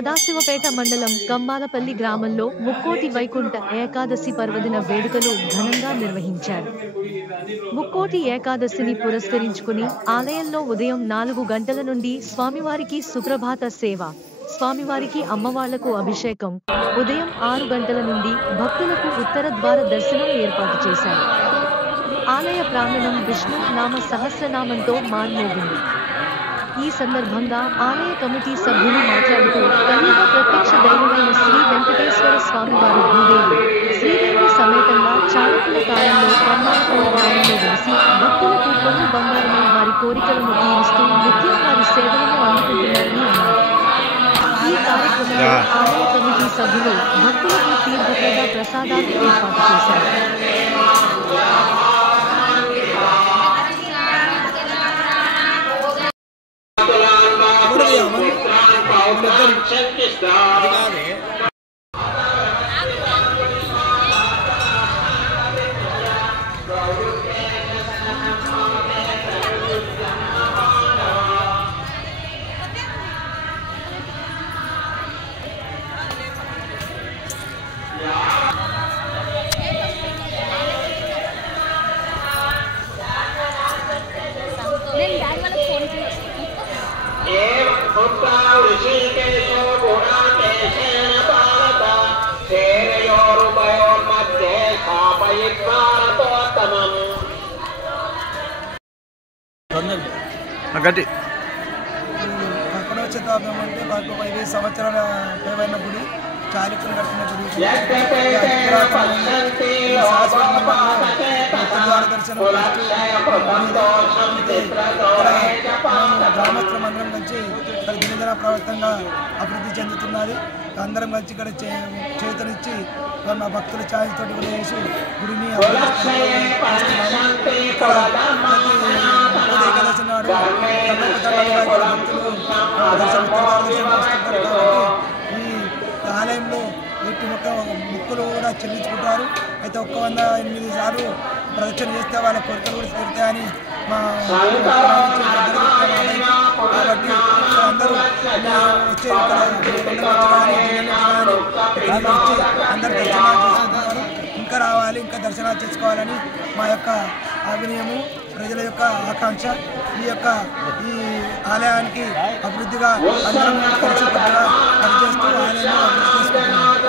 సదాశివపేట మండలం కంబాలపల్లి గ్రామంలో ముక్కోటి వైకుంఠ ఏకాదశి పర్వదిన వేడుకలు ఘనంగా నిర్వహించారు. ముక్కోటి ఏకాదశిని పురస్కరించుకుని ఆలయంలో ఉదయం 4 గంటల నుండి స్వామివారికి సుప్రభాత సేవ, స్వామివారికి అమ్మవార్లకు అభిషేకం, ఉదయం 6 గంటల నుండి భక్తులకు ఉత్తర ద్వార దర్శనం ఏర్పాటు చేశారు. ఆలయ ప్రాంగణం విష్ణు నామ సహస్రనామంతో మార్మోగింది. ఈ సందర్భంగా ఆలయ కమిటీ సభ్యులు మాట్లాడుతూ కలియుగ ప్రత్యక్ష దైవమైన శ్రీ వెంకటేశ్వర స్వామివారు భూదేవి, శ్రీదేవి సమేతంగా చాళుక్యుల కాలంలో కంబాలపల్లి గ్రామంలో వెలిసి భక్తులకు పొంగు బంగారమై వారి కోరికలను తీరుస్తూ నిత్యం వారి సేవలను అందుకుంటున్నారని అన్నారు. ఈ కార్యక్రమంలో ఆలయ కమిటీ సభ్యులు భక్తులకు తీర్థప్రద ప్రసాదాలు ఏర్పాటు చేశారు. గట్టి 11వ శతాబ్దం అంటే 15 సంవత్సరాల పైబడిన గుడి, చాళుక్యులు కట్టిన గుడి. గ్రామస్తులం అందరం కలిసి ఇక్కడ దినదిన ప్రవర్తంగా అభివృద్ధి చెందుతున్నది. అందరం కలిసి ఇక్కడ చేతనిచ్చి మా భక్తుల ఛాయతో కూడా చేసి గుడిని ఏకాదశి నాడు భక్తులు ఈ ఆలయంలో వీటి మొక్కులు కూడా చెల్లించుకుంటారు. అయితే 108 సార్లు ప్రదక్షిణ చేస్తే వాళ్ళ కోరికలు కూడా తీరుతాయని మా కాబట్టి అందరూ వచ్చే అందరూ దర్శనాలు చేసుకుంటున్నారు. ఇంకా రావాలి, ఇంకా దర్శనాలు చేసుకోవాలని మా యొక్క అభినయము, ప్రజల యొక్క ఆకాంక్ష. ఈ ఆలయానికి అభివృద్ధిగా అందరం కలిసి పనిచేస్తూ ఆలయాన్ని అభివృద్ధి చేసుకుంటున్నాం.